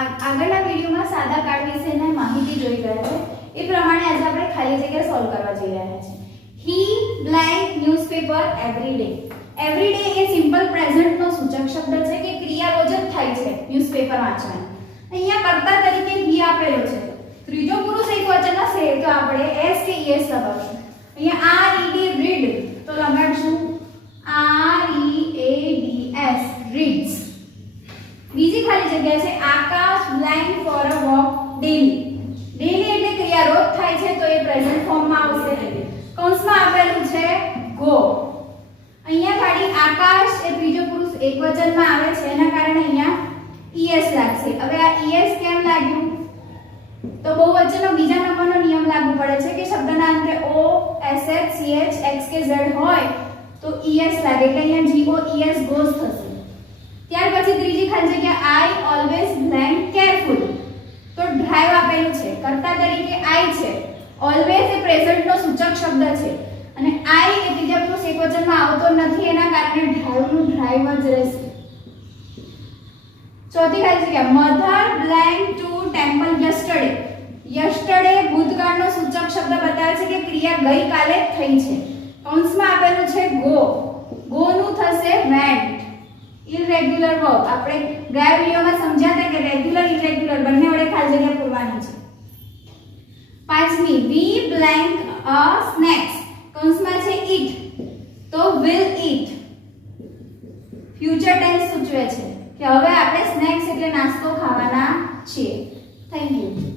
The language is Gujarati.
આગળના વિડિયોમાં સાદા કાર્ડ વિશેની માહિતી જોઈ ગયા છે એ પ્રમાણે આજે આપણે ખાલી જગ્યા સોલ્વ કરવા જઈ રહ્યા છીએ he blank newspaper every day every day A simple present નો સૂચક શબ્દ છે કે ક્રિયારોજક થાય છે ન્યૂઝપેપર વાંચવાનું અહીંયા કર્તા તરીકે he આપેલો છે ત્રીજો પુરુષ એકવચન હશે તો આપણે s કે es લગાવશું અહીંયા read read તો લગાડશું reads reads બીજી ખાલી જગ્યા છે આકાશ blank for a walk daily daily એટલે ક્રિયારોધ થાય છે તો એ પ્રેઝન્ટ ફોર્મમાં આવશે કૌંસમાં આપેલું છે go અહીંયા ખાલી આકાશ એ ત્રીજો પુરુષ એકવચનમાં આવે છે એના કારણે અહીંયા es લાગશે હવે આ es કેમ લાગ્યું તો બહુવચનનો બીજા નંબરનો નિયમ લાગુ પડે છે કે શબ્દના અંતે o sh ch x કે z હોય તો es લાગે એટલે અહીંયા goes goes થશે ત્યાર પછી ત્રીજી ખાલી જગ્યા I always blank careful તો ડ્રાઈવ આપેલું છે કર્તા તરીકે I છે always એ પ્રેઝન્ટ નો સૂચક શબ્દ છે અને I એ ત્રીજા પુરુષ એકવચનમાં આવતો નથી એના કારણે ડ્રાઈવ નું ડ્રાઈવ જ રહેશે ચોથી ખાલી જગ્યા mother blank to temple yesterday yesterday ભૂતકાળનો સૂચક શબ્દ બતાવે છે કે ક્રિયા ગઈકાલે થઈ છે કૌંસમાં આપેલું છે go નું થશે went irregular verb આપણે ગયા વિડિયોમાં સમજ્યા હતા કે રેગ્યુલર ઇરેગ્યુલર બંને વડે ખાલી જગ્યા પૂરવાની છે પાંચમી we blank a snacks કૌંસમાં છે eat તો will eat ફ્યુચર ટેન્સ સૂચવે છે કે હવે આપણે સ્નેક્સ એટલે નાસ્તો ખાવાના છીએ થેન્ક યુ